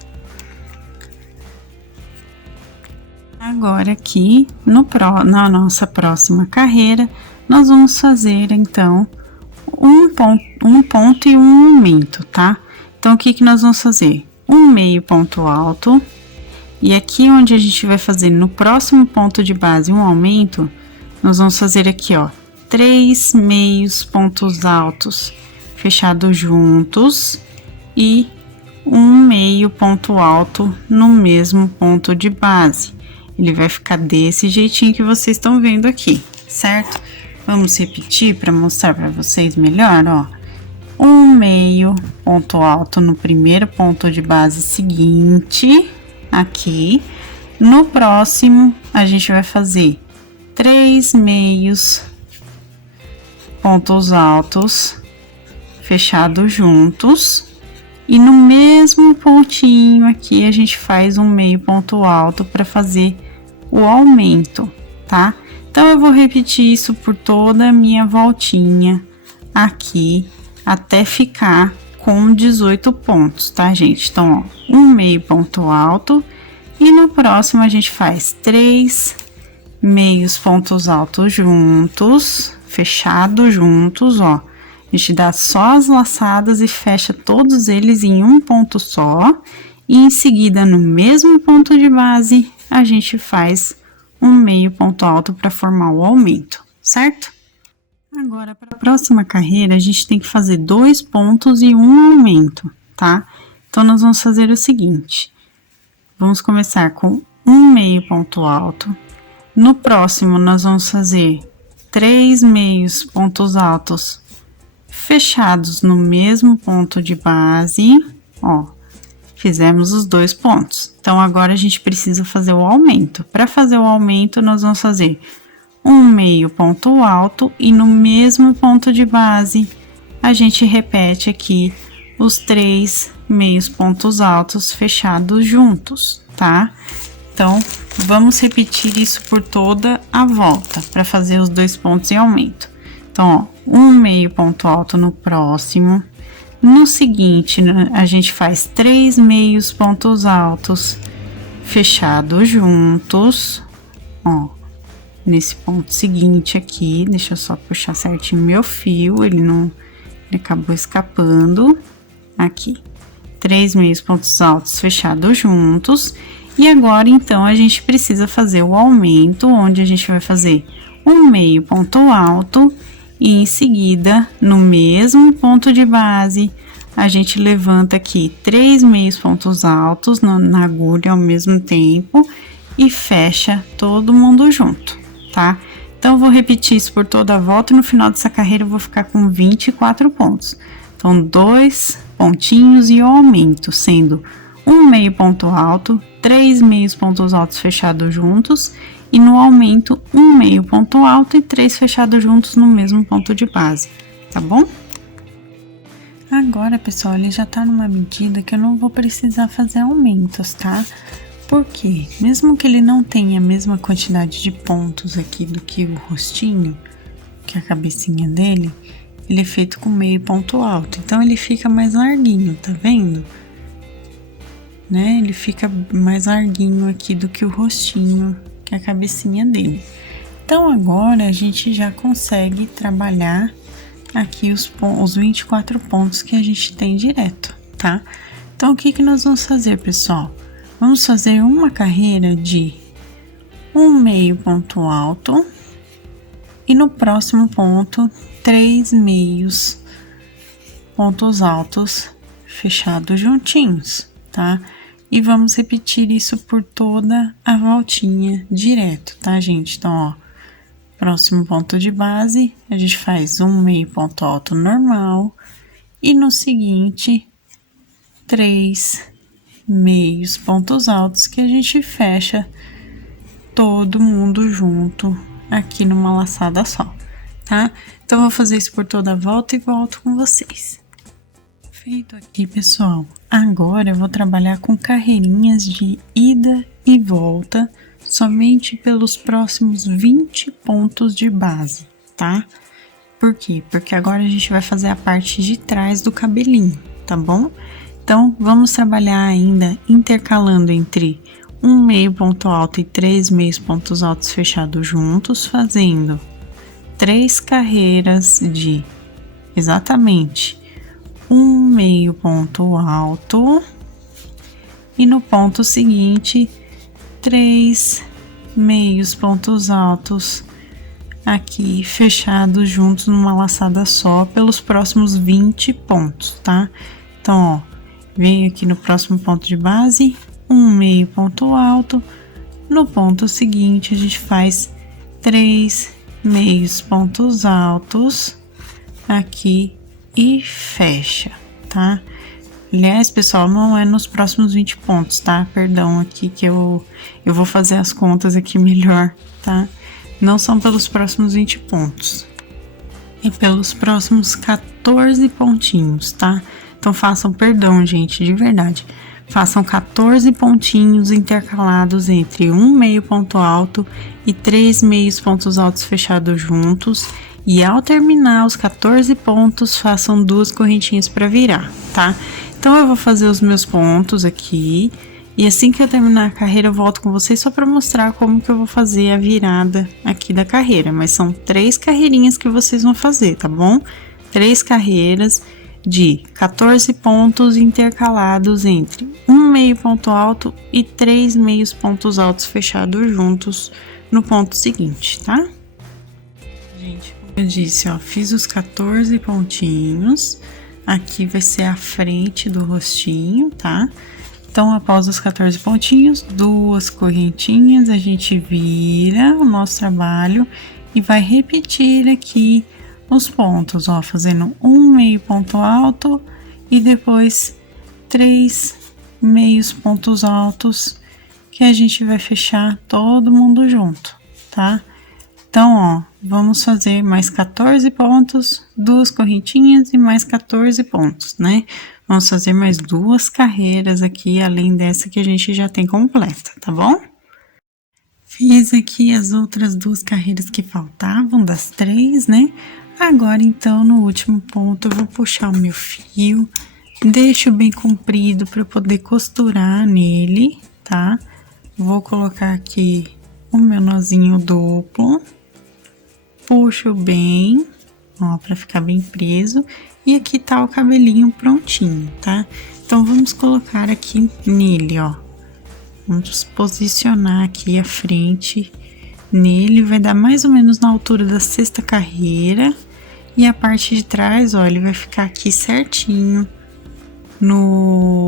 Agora aqui, na nossa próxima carreira, nós vamos fazer, então, um ponto e um aumento, tá? Então, o que que nós vamos fazer? Um meio ponto alto, e aqui onde a gente vai fazer no próximo ponto de base um aumento, nós vamos fazer aqui, ó, 3 meios pontos altos fechados juntos e um meio ponto alto no mesmo ponto de base. Ele vai ficar desse jeitinho que vocês estão vendo aqui, certo? Vamos repetir para mostrar para vocês melhor, ó. Um meio ponto alto no primeiro ponto de base seguinte, aqui. No próximo, a gente vai fazer 3 meios pontos altos fechados juntos. E no mesmo pontinho aqui, a gente faz um meio ponto alto para fazer o aumento, tá? Então, eu vou repetir isso por toda a minha voltinha aqui, até ficar com 18 pontos, tá, gente? Então, ó, um meio ponto alto e no próximo a gente faz 3 meios pontos altos juntos, fechados juntos, ó. A gente dá só as laçadas e fecha todos eles em um ponto só. E em seguida, no mesmo ponto de base, a gente faz um meio ponto alto para formar o aumento, certo? Agora, para a próxima carreira, a gente tem que fazer 2 pontos e um aumento, tá? Então, nós vamos fazer o seguinte. Vamos começar com um meio ponto alto. No próximo, nós vamos fazer 3 meios pontos altos fechados no mesmo ponto de base, ó, fizemos os 2 pontos. Então, agora a gente precisa fazer o aumento. Para fazer o aumento, nós vamos fazer um meio ponto alto e no mesmo ponto de base, a gente repete aqui os 3 meios pontos altos fechados juntos, tá? Então, vamos repetir isso por toda a volta, para fazer os 2 pontos em aumento. Então, ó, um meio ponto alto no próximo. No seguinte, a gente faz 3 meios pontos altos fechados juntos, ó. Nesse ponto seguinte aqui, deixa eu só puxar certinho meu fio, ele acabou escapando. Aqui, 3 meios pontos altos fechados juntos. E agora, então, a gente precisa fazer o aumento, onde a gente vai fazer um meio ponto alto e em seguida, no mesmo ponto de base, a gente levanta aqui 3 meios pontos altos na agulha ao mesmo tempo e fecha todo mundo junto, tá? Então, eu vou repetir isso por toda a volta e no final dessa carreira eu vou ficar com 24 pontos. Então, 2 pontinhos e o aumento, sendo um meio ponto alto, 3 meios pontos altos fechados juntos e no aumento um meio ponto alto e 3 fechados juntos no mesmo ponto de base, tá bom? Agora, pessoal, ele já tá numa medida que eu não vou precisar fazer aumentos, tá? Porque mesmo que ele não tenha a mesma quantidade de pontos aqui do que o rostinho, que é a cabecinha dele, ele é feito com meio ponto alto, então ele fica mais larguinho, tá vendo? Né? Ele fica mais larguinho aqui do que o rostinho, que é a cabecinha dele. Então, agora a gente já consegue trabalhar aqui os 24 pontos que a gente tem direto, tá? Então, o que que nós vamos fazer, pessoal? Vamos fazer uma carreira de um meio ponto alto e no próximo ponto, 3 meios pontos altos fechados juntinhos, tá? E vamos repetir isso por toda a voltinha direto, tá, gente? Então, ó, próximo ponto de base, a gente faz um meio ponto alto normal e no seguinte, 3 meios pontos altos que a gente fecha todo mundo junto aqui numa laçada só, tá? Então, eu vou fazer isso por toda a volta e volto com vocês. Feito aqui, pessoal, agora eu vou trabalhar com carreirinhas de ida e volta somente pelos próximos 20 pontos de base, tá? Por quê? Porque agora a gente vai fazer a parte de trás do cabelinho, tá bom? Então, vamos trabalhar ainda intercalando entre um meio ponto alto e 3 meios pontos altos fechados juntos, fazendo 3 carreiras de exatamente um meio ponto alto e no ponto seguinte 3 meios pontos altos aqui fechados juntos numa laçada só pelos próximos 20 pontos, tá? Então, ó, venho aqui no próximo ponto de base, um meio ponto alto, no ponto seguinte a gente faz 3 meios pontos altos aqui e fecha, tá? Aliás, pessoal, não é nos próximos 20 pontos, tá? Perdão aqui que eu vou fazer as contas aqui melhor, tá? Não são pelos próximos 20 pontos. É pelos próximos 14 pontinhos, tá? Então, façam, perdão, gente, de verdade. Façam 14 pontinhos intercalados entre um meio ponto alto e 3 meios pontos altos fechados juntos. E ao terminar os 14 pontos, façam 2 correntinhas para virar, tá? Então, eu vou fazer os meus pontos aqui. E assim que eu terminar a carreira, eu volto com vocês só para mostrar como que eu vou fazer a virada aqui da carreira. Mas são 3 carreirinhas que vocês vão fazer, tá bom? 3 carreiras de 14 pontos intercalados entre um meio ponto alto e 3 meios pontos altos fechados juntos no ponto seguinte, tá? Gente, como eu disse, ó, fiz os 14 pontinhos. Aqui vai ser a frente do rostinho, tá? Então, após os 14 pontinhos, 2 correntinhas, a gente vira o nosso trabalho e vai repetir aqui os pontos, ó, fazendo um meio ponto alto e depois 3 meios pontos altos que a gente vai fechar todo mundo junto, tá? Então, ó, vamos fazer mais 14 pontos, 2 correntinhas e mais 14 pontos, né? Vamos fazer mais 2 carreiras aqui, além dessa que a gente já tem completa, tá bom? Fiz aqui as outras 2 carreiras que faltavam, das 3, né? Agora, então, no último ponto, eu vou puxar o meu fio, deixo bem comprido para poder costurar nele, tá? Vou colocar aqui o meu nozinho duplo, puxo bem, ó, pra ficar bem preso, e aqui tá o cabelinho prontinho, tá? Então, vamos colocar aqui nele, ó. Vamos posicionar aqui a frente nele, vai dar mais ou menos na altura da 6ª carreira, e a parte de trás, ó, ele vai ficar aqui certinho,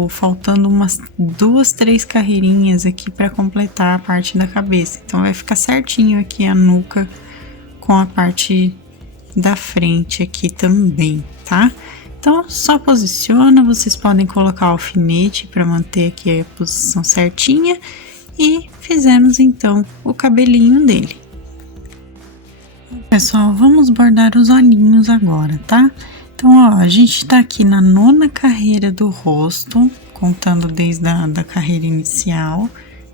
faltando umas 2, 3 carreirinhas aqui para completar a parte da cabeça. Então, vai ficar certinho aqui a nuca com a parte da frente aqui também, tá? Então, só posiciona, vocês podem colocar alfinete para manter aqui a posição certinha e fizemos então o cabelinho dele. Pessoal, vamos bordar os olhinhos agora, tá? Então, ó, a gente tá aqui na 9ª carreira do rosto, contando desde da carreira inicial.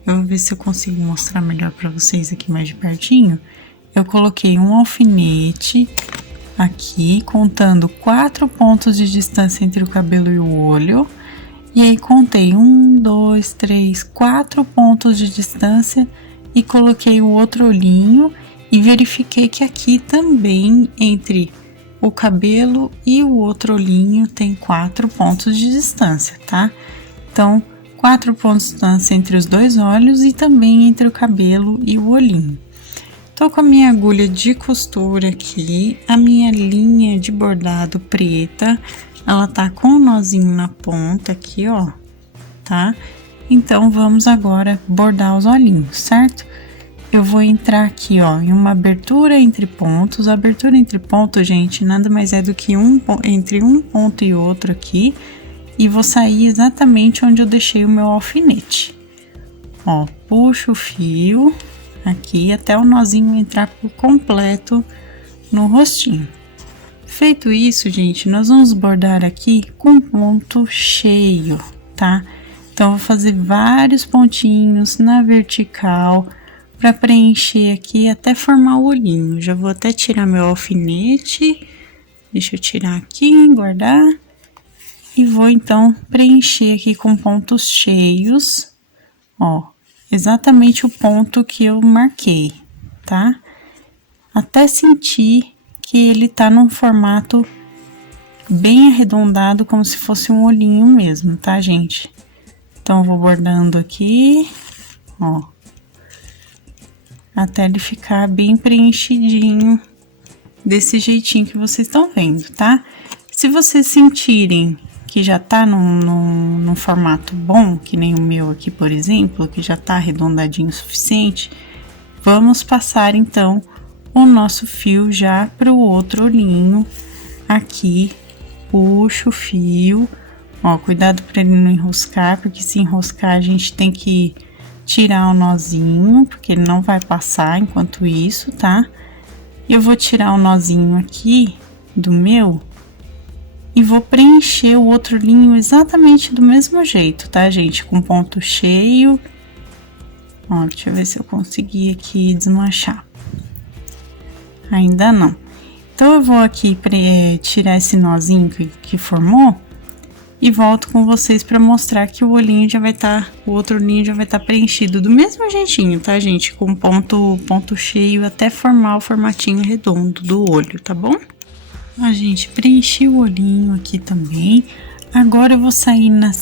Eu vou ver se eu consigo mostrar melhor para vocês aqui mais de pertinho. Eu coloquei um alfinete aqui, contando 4 pontos de distância entre o cabelo e o olho. E aí, contei 1, 2, 3, 4 pontos de distância e coloquei o outro olhinho e verifiquei que aqui também, entre o cabelo e o outro olhinho, tem 4 pontos de distância, tá? Então, 4 pontos de distância entre os 2 olhos e também entre o cabelo e o olhinho. Tô com a minha agulha de costura aqui, a minha linha de bordado preta, ela tá com um nozinho na ponta aqui, ó, tá? Então, vamos agora bordar os olhinhos, certo? Eu vou entrar aqui, ó, em uma abertura entre pontos. A abertura entre pontos, gente, nada mais é do que entre um ponto e outro aqui. E vou sair exatamente onde eu deixei o meu alfinete. Ó, puxo o fio aqui até o nozinho entrar por completo no rostinho. Feito isso, gente, nós vamos bordar aqui com ponto cheio, tá? Então, vou fazer vários pontinhos na vertical para preencher aqui até formar o olhinho. Já vou até tirar meu alfinete, deixa eu tirar aqui, guardar. E vou então preencher aqui com pontos cheios, ó, exatamente o ponto que eu marquei, tá? Até sentir que ele tá num formato bem arredondado, como se fosse um olhinho mesmo, tá, gente? Então, vou bordando aqui, ó, até ele ficar bem preenchidinho, desse jeitinho que vocês estão vendo, tá? Se vocês sentirem que já tá num formato bom, que nem o meu aqui, por exemplo, que já tá arredondadinho o suficiente, vamos passar então o nosso fio já pro outro olhinho aqui. Puxo o fio, ó, cuidado para ele não enroscar, porque se enroscar a gente tem que tirar o nozinho, porque ele não vai passar enquanto isso, tá? Eu vou tirar o nozinho aqui do meu e vou preencher o outro olhinho exatamente do mesmo jeito, tá, gente? Com ponto cheio. Ó, deixa eu ver se eu consegui aqui desmanchar. Ainda não. Então, eu vou aqui tirar esse nozinho que formou e volto com vocês para mostrar que o olhinho já vai estar, o outro olhinho já vai estar preenchido do mesmo jeitinho, tá, gente? Com ponto cheio até formar o formatinho redondo do olho, tá bom? A gente preenchi o olhinho aqui também. Agora eu vou sair na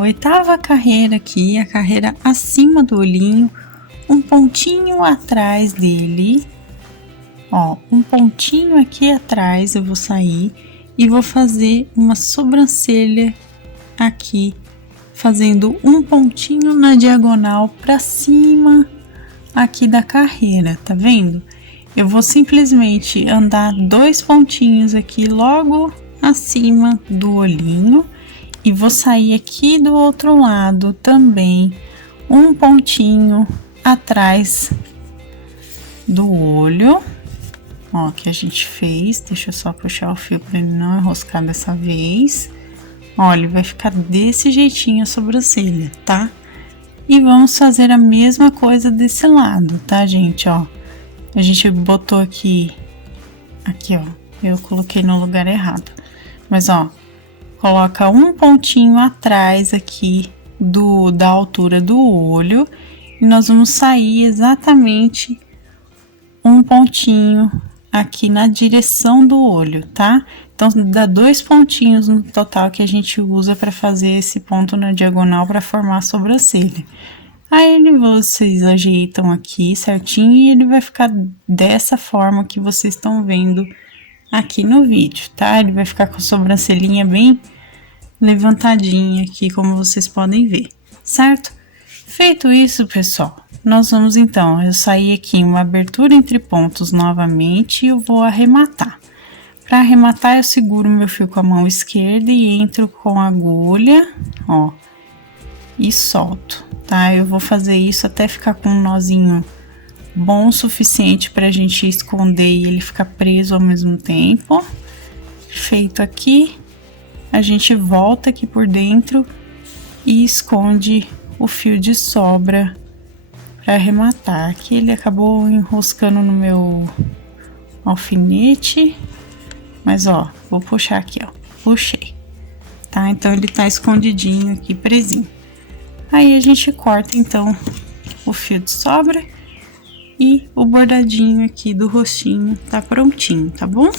8ª carreira aqui, a carreira acima do olhinho, um pontinho atrás dele. Ó, um pontinho aqui atrás eu vou sair e vou fazer uma sobrancelha aqui, fazendo um pontinho na diagonal para cima aqui da carreira, tá vendo? Eu vou simplesmente andar 2 pontinhos aqui logo acima do olhinho e vou sair aqui do outro lado também um pontinho atrás do olho, ó, que a gente fez. Deixa eu só puxar o fio para ele não enroscar dessa vez. Ó, ele vai ficar desse jeitinho a sobrancelha, tá? E vamos fazer a mesma coisa desse lado, tá, gente, ó. A gente botou aqui, ó, eu coloquei no lugar errado. Mas, ó, coloca um pontinho atrás aqui da altura do olho. E nós vamos sair exatamente um pontinho aqui na direção do olho, tá? Então, dá 2 pontinhos no total que a gente usa para fazer esse ponto na diagonal para formar a sobrancelha. Aí vocês ajeitam aqui certinho e ele vai ficar dessa forma que vocês estão vendo aqui no vídeo, tá? Ele vai ficar com a sobrancelhinha bem levantadinha aqui, como vocês podem ver, certo? Feito isso, pessoal, nós vamos então, eu saí aqui uma abertura entre pontos novamente e eu vou arrematar. Para arrematar, eu seguro meu fio com a mão esquerda e entro com a agulha, ó, e solto, tá? Eu vou fazer isso até ficar com um nozinho bom o suficiente pra gente esconder e ele ficar preso ao mesmo tempo. Feito aqui, a gente volta aqui por dentro e esconde o fio de sobra para arrematar. Aqui ele acabou enroscando no meu alfinete, mas ó, vou puxar aqui, ó, puxei, tá? Então ele tá escondidinho aqui, presinho. Aí a gente corta então o fio de sobra e o bordadinho aqui do rostinho tá prontinho, tá bom?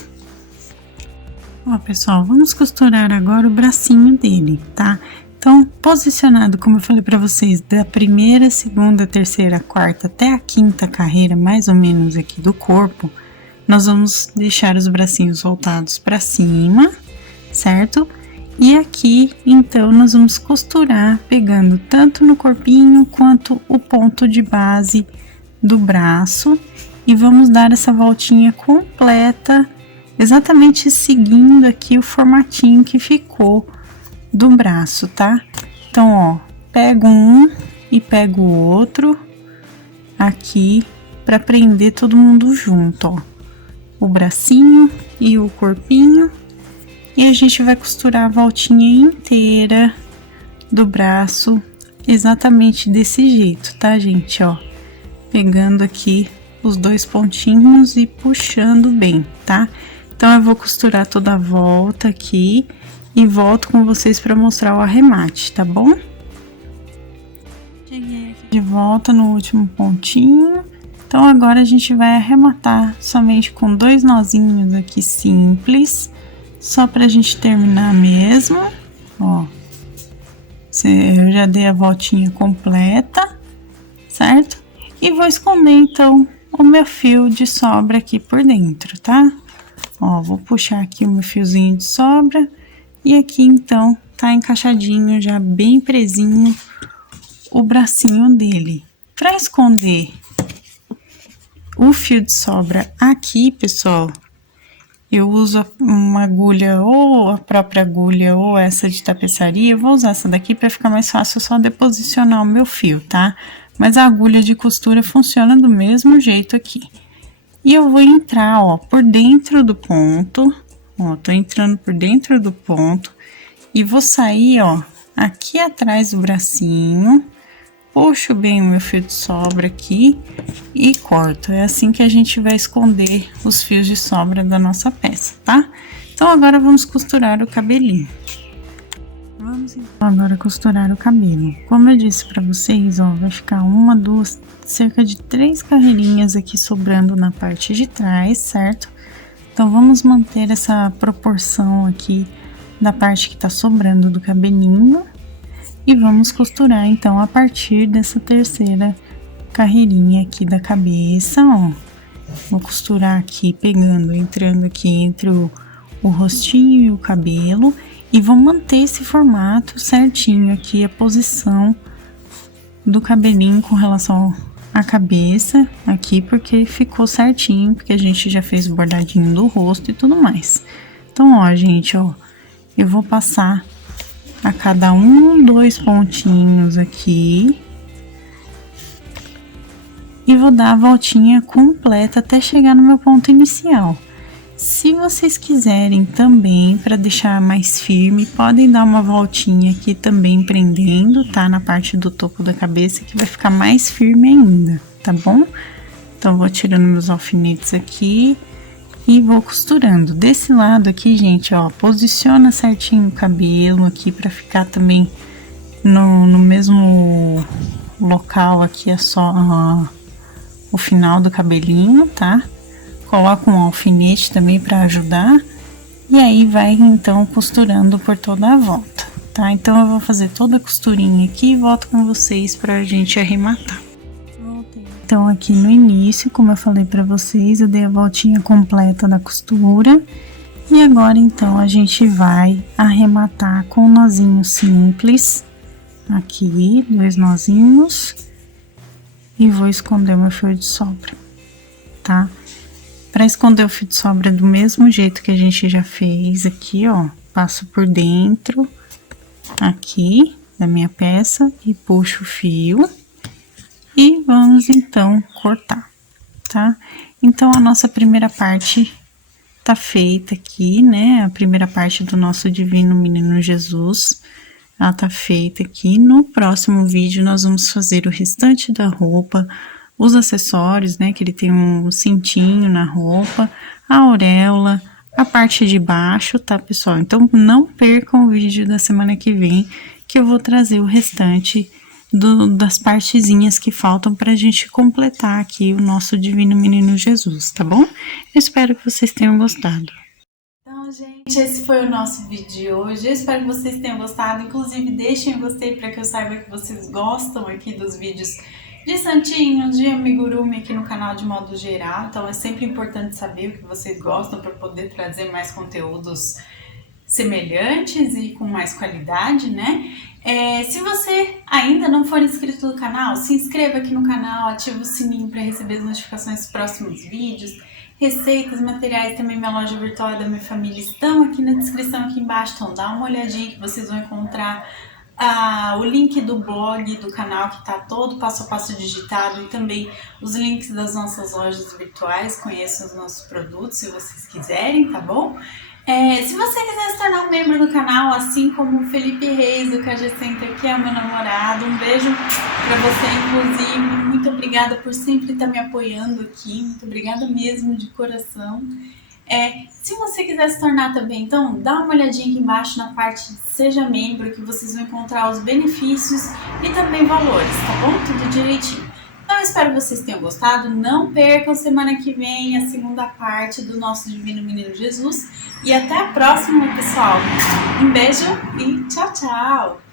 Ó, pessoal, vamos costurar agora o bracinho dele, tá? Então, posicionado, como eu falei pra vocês, da primeira, segunda, terceira, quarta até a quinta carreira, mais ou menos aqui do corpo, nós vamos deixar os bracinhos voltados pra cima, certo? E aqui, então, nós vamos costurar pegando tanto no corpinho quanto o ponto de base do braço e vamos dar essa voltinha completa, exatamente seguindo aqui o formatinho que ficou do braço, tá? Então, ó, pego um e pego o outro aqui para prender todo mundo junto, ó, o bracinho e o corpinho. E a gente vai costurar a voltinha inteira do braço exatamente desse jeito, tá, gente? Ó, pegando aqui os 2 pontinhos e puxando bem, tá? Então, eu vou costurar toda a volta aqui e volto com vocês para mostrar o arremate, tá bom? Cheguei aqui de volta no último pontinho. Então, agora a gente vai arrematar somente com 2 nozinhos aqui simples. Só pra gente terminar mesmo, ó, eu já dei a voltinha completa, certo? E vou esconder, então, o meu fio de sobra aqui por dentro, tá? Ó, vou puxar aqui o meu fiozinho de sobra e aqui, então, tá encaixadinho, já bem presinho, o bracinho dele. Pra esconder o fio de sobra aqui, pessoal, eu uso uma agulha, ou a própria agulha, ou essa de tapeçaria. Eu vou usar essa daqui para ficar mais fácil só deposicionar o meu fio, tá? Mas a agulha de costura funciona do mesmo jeito aqui. E eu vou entrar, ó, por dentro do ponto, ó, tô entrando por dentro do ponto e vou sair, ó, aqui atrás do bracinho, puxo bem o meu fio de sobra aqui e corto. É assim que a gente vai esconder os fios de sobra da nossa peça, tá? Então, agora vamos costurar o cabelinho. Vamos então agora costurar o cabelo. Como eu disse pra vocês, ó, vai ficar uma, duas, cerca de 3 carreirinhas aqui sobrando na parte de trás, certo? Então, vamos manter essa proporção aqui da parte que tá sobrando do cabelinho. E vamos costurar, então, a partir dessa terceira carreirinha aqui da cabeça, ó. Vou costurar aqui, pegando, entrando aqui entre o rostinho e o cabelo. E vou manter esse formato certinho aqui, a posição do cabelinho com relação à cabeça aqui, porque ficou certinho, porque a gente já fez o bordadinho do rosto e tudo mais. Então, ó, gente, ó, eu vou passar a cada 1, 2 pontinhos aqui. e vou dar a voltinha completa até chegar no meu ponto inicial. Se vocês quiserem também, para deixar mais firme, podem dar uma voltinha aqui também prendendo, tá? Na parte do topo da cabeça, que vai ficar mais firme ainda, tá bom? Então, vou tirando meus alfinetes aqui e vou costurando. Desse lado aqui, gente, ó, posiciona certinho o cabelo aqui para ficar também no mesmo local aqui, é só o final do cabelinho, tá? Coloca um alfinete também para ajudar. E aí vai então costurando por toda a volta, tá? Então eu vou fazer toda a costurinha aqui e volto com vocês pra gente arrematar. Então aqui no início, como eu falei pra vocês, eu dei a voltinha completa da costura. E agora então a gente vai arrematar com um nozinho simples. Aqui, 2 nozinhos. E vou esconder meu fio de sobra, tá? Para esconder o fio de sobra do mesmo jeito que a gente já fez aqui, ó. Passo por dentro, aqui, da minha peça e puxo o fio. E vamos, então, cortar, tá? Então, a nossa primeira parte tá feita aqui, né? A primeira parte do nosso Divino Menino Jesus, ela tá feita aqui. No próximo vídeo, nós vamos fazer o restante da roupa, os acessórios, né, que ele tem um cintinho na roupa, a auréola, a parte de baixo, tá, pessoal? Então, não percam o vídeo da semana que vem, que eu vou trazer o restante das partezinhas que faltam pra gente completar aqui o nosso Divino Menino Jesus, tá bom? Eu espero que vocês tenham gostado. Então, gente, esse foi o nosso vídeo de hoje. Eu espero que vocês tenham gostado. Inclusive, deixem o gostei para que eu saiba que vocês gostam aqui dos vídeos de santinhos, de amigurumi aqui no canal de modo geral. Então é sempre importante saber o que vocês gostam para poder trazer mais conteúdos semelhantes e com mais qualidade, né? Se você ainda não for inscrito no canal, se inscreva aqui no canal, ative o sininho para receber as notificações dos próximos vídeos. Receitas, materiais, também minha loja virtual e da minha família estão aqui na descrição aqui embaixo, então dá uma olhadinha que vocês vão encontrar o link do blog do canal, que está todo passo a passo digitado, e também os links das nossas lojas virtuais. Conheçam os nossos produtos se vocês quiserem, tá bom? Se você quiser se tornar um membro do canal, assim como o Felipe Reis do KG Center, que é o meu namorado, um beijo pra você, inclusive. Muito obrigada por sempre estar me apoiando aqui, muito obrigada mesmo, de coração. Se você quiser se tornar também, então dá uma olhadinha aqui embaixo na parte de Seja Membro, que vocês vão encontrar os benefícios e também valores, tá bom? Tudo direitinho. Então, eu espero que vocês tenham gostado. Não percam semana que vem a segunda parte do nosso Divino Menino Jesus. E até a próxima, pessoal. Um beijo e tchau, tchau!